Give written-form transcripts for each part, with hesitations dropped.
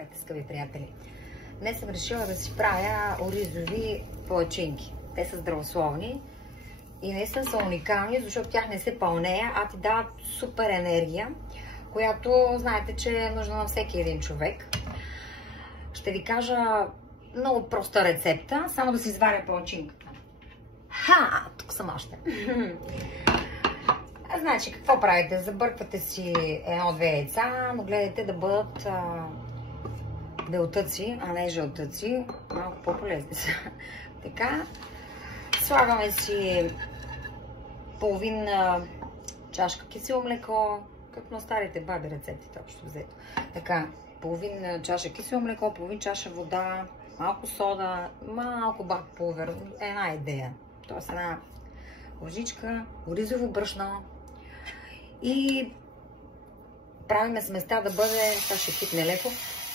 Здравейте, скъпи приятели! Днес съм решила да си правя оризови палачинки. Те са здравословни и наистина са уникални, защото тях не се пълнея, а ти дават супер енергия, която знаете, че е нужна на всеки един човек. Ще ви кажа много проста рецепта, само да си изваря палачинката. Тук съм още. Значи, какво правите? Забърквате си едно-две яйца, но гледайте да бъдат белтъци, а не жълтъци. Малко по-полезни са. Така, слагаме си половин чашка кисело млеко, като на старите баби рецептите, общо взето. Така, половин чаша кисело млеко, половин чаша вода, малко сода, малко бак пулвер, една идея. Тоест една лъжичка, оризово брашно и правиме сместа да бъде, това ще кипне леко.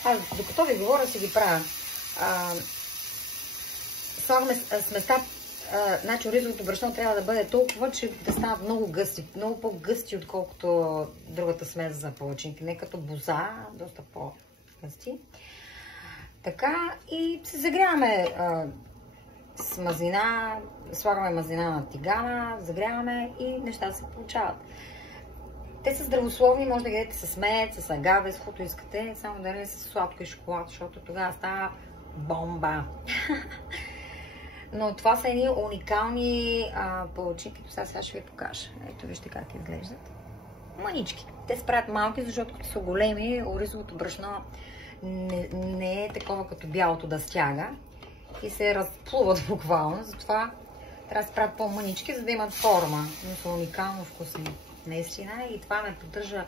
Аз докато ви говоря си ги правя. Слагаме сместа, значи оризовото брашно трябва да бъде толкова, че да стават много гъсти, много по-гъсти, отколкото другата смес за палачинки. Не като боза, доста по-гъсти. Така и се загряваме с мазнина, слагаме мазнина на тигана, загряваме и нещата се получават. Те са здравословни, може да ги ядете с мед, с агаве, с каквото искате, само да не с сладко и шоколад, защото тогава става бомба. Но това са едни уникални палачинки, сега ще ви покажа. Ето вижте как изглеждат. Манички. Те се правят малки, защото като са големи, оризовото брашно не е такова като бялото да стяга и се разплуват буквално, затова трябва да се правят по-мънички, за да имат форма, но са уникално вкусни. Наистина и това ме поддържа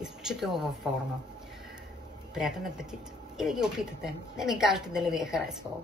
изключително във форма. Приятен апетит! И да ги опитате. Не ми кажете дали ви е харесвало.